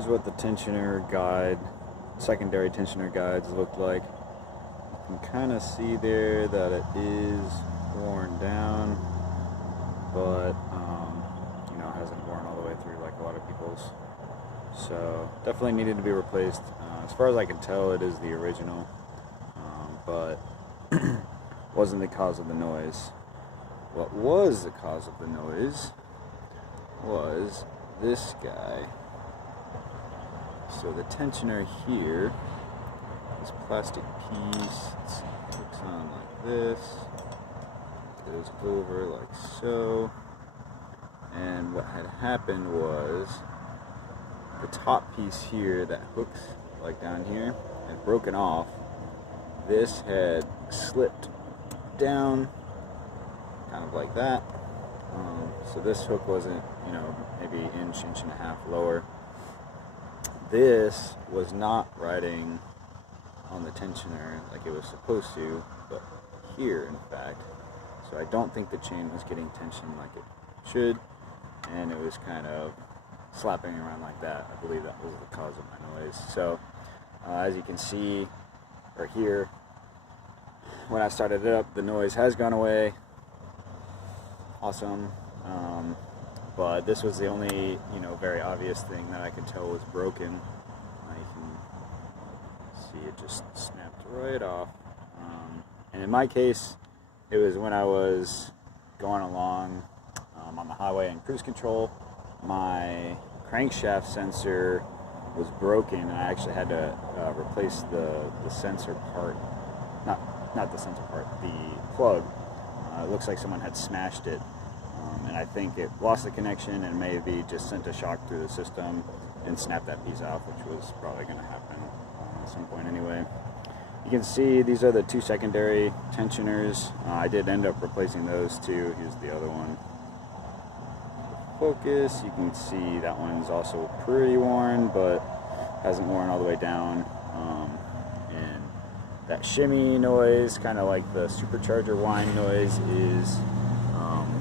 here's what the tensioner guide, secondary tensioner guides look like. You can kind of see there that it is worn down, but you know, hasn't worn all the way through like a lot of people's. So definitely needed to be replaced. As far as I can tell, it is the original, but wasn't the cause of the noise. What was the cause of the noise was this guy. So the tensioner here, this plastic piece, hooks on like this, goes over like so, and what had happened was the top piece here that hooks like down here had broken off. This had slipped down kind of like that. So this hook wasn't, you know, maybe inch and a half lower. This was not riding on the tensioner like it was supposed to, but here in fact. So I don't think the chain was getting tension like it should, and it was kind of slapping around like that. I believe that was the cause of my noise. So as you can see or hear, when I started it up, the noise has gone away. Awesome. But this was the only, you know, very obvious thing that I could tell was broken. You can see it just snapped right off. And in my case, it was when I was going along on the highway in cruise control. My crankshaft sensor was broken, and I actually had to replace the sensor part. Not the sensor part, the plug. It looks like someone had smashed it, and I think it lost the connection and maybe just sent a shock through the system and snapped that piece off, which was probably going to happen at some point anyway. You can see these are the two secondary tensioners. I did end up replacing those too. Here's the other one. Focus, you can see that one's also pretty worn, but hasn't worn all the way down. And that shimmy noise, kind of like the supercharger whine noise, is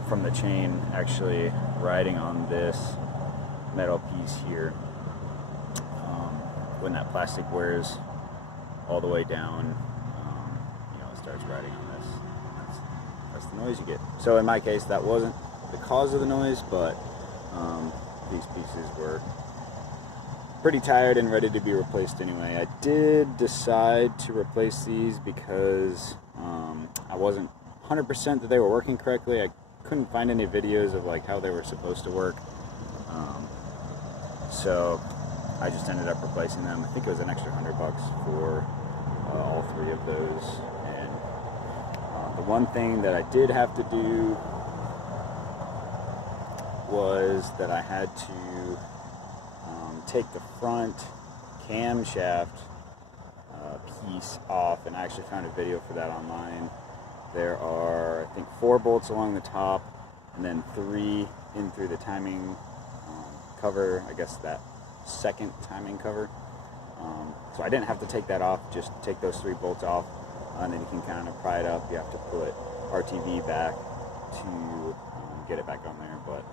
from the chain actually riding on this metal piece here. When that plastic wears all the way down, you know, it starts riding on this. That's the noise you get. So in my case, that wasn't the cause of the noise, but these pieces were pretty tired and ready to be replaced anyway. I did decide to replace these because I wasn't 100% that they were working correctly. I couldn't find any videos of like how they were supposed to work, so I just ended up replacing them. I think it was an extra $100 for all three of those. And the one thing that I did have to do was that I had to take the front camshaft piece off, and I actually found a video for that online. There are, I think, 4 bolts along the top, and then 3 in through the timing cover, I guess that second timing cover. So I didn't have to take that off, just take those 3 bolts off, and then you can kind of pry it up. You have to put RTV back to get it back on there, but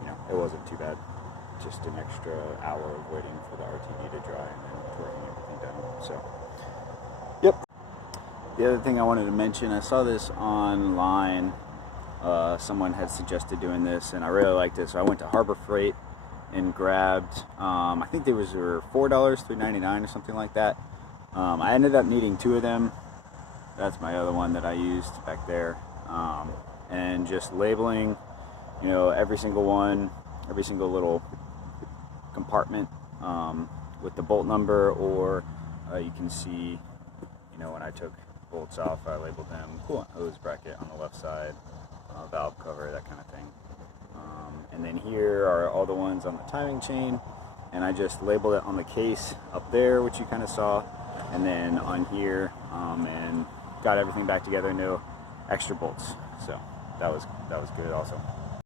you know, it wasn't too bad. Just an extra hour of waiting for the RTV to dry and then torquing everything down. So, yep. The other thing I wanted to mention, I saw this online. Someone had suggested doing this, and I really liked it. So I went to Harbor Freight and grabbed, I think they were $4, $3.99 or something like that. I ended up needing 2 of them. That's my other one that I used back there. And just labeling, you know, every single one, every single little compartment with the bolt number, or you can see, you know, when I took bolts off, I labeled them coolant hose bracket on the left side, valve cover, that kind of thing. And then here are all the ones on the timing chain, and I just labeled it on the case up there, which you kind of saw, and then on here, and got everything back together, no extra bolts. So that was good also.